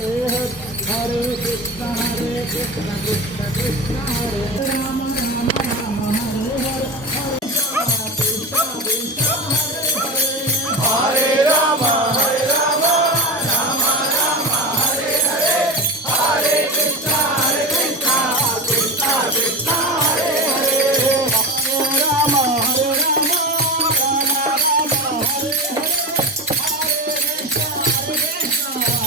हरे हरे कृष्ण हरे कृष्ण कृष्ण कृष्ण हरे राम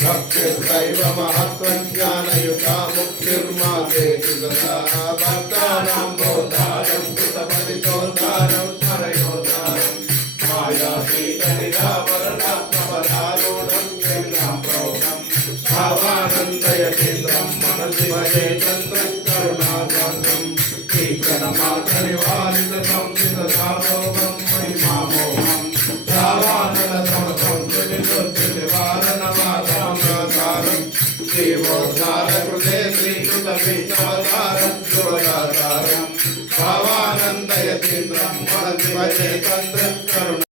భక్తిర్దైవ మహత్వం జ్ఞానయుత ముక్తిర్మాతే భక్తానాం బోధారం కృతపదితోధారం స్మరయోధారం మాయాశీతనిరావరణాత్మపరారూఢం కిరణాం ప్రౌఢం భావానందయ కేంద్రం మనసి భజే చంద్రం కరుణాధారం ఈ ప్రణమాత నివారితం జీవోద్ధార కృతే శ్రీకృత విష్ణవతారం శుభదాతారం భావానందయతీంద్రం మన శివచేతంద్రం